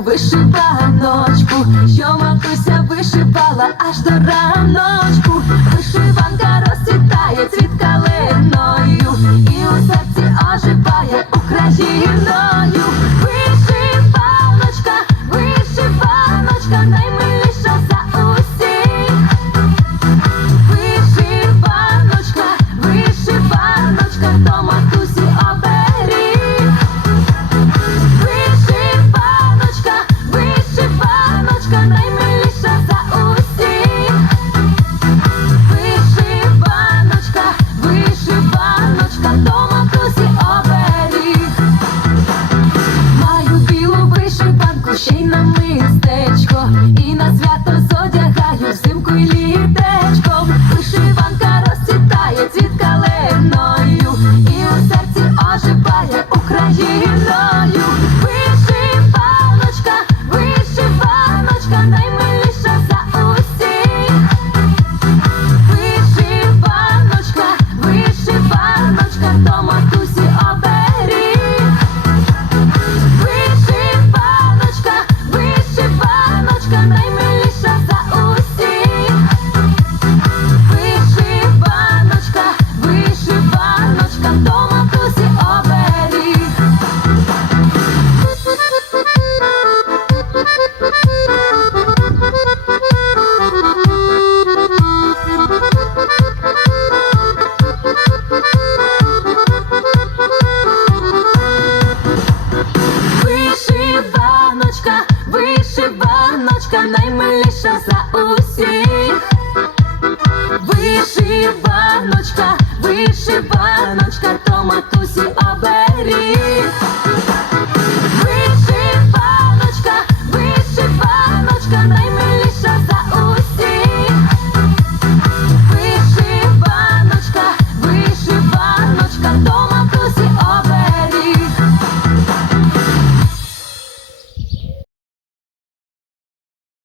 вишиванку, вишиваночку, що матуся вишивала аж до раночку. Наймиліша за усіх. Вишиваночка, вишиваночка, то матусі оберіг. Маю білу вишиванку, ще й на мистечко, Вишиваночка, вишиваночка, наймиліша за усіх. Вишиваночка, вишиваночка, то матусі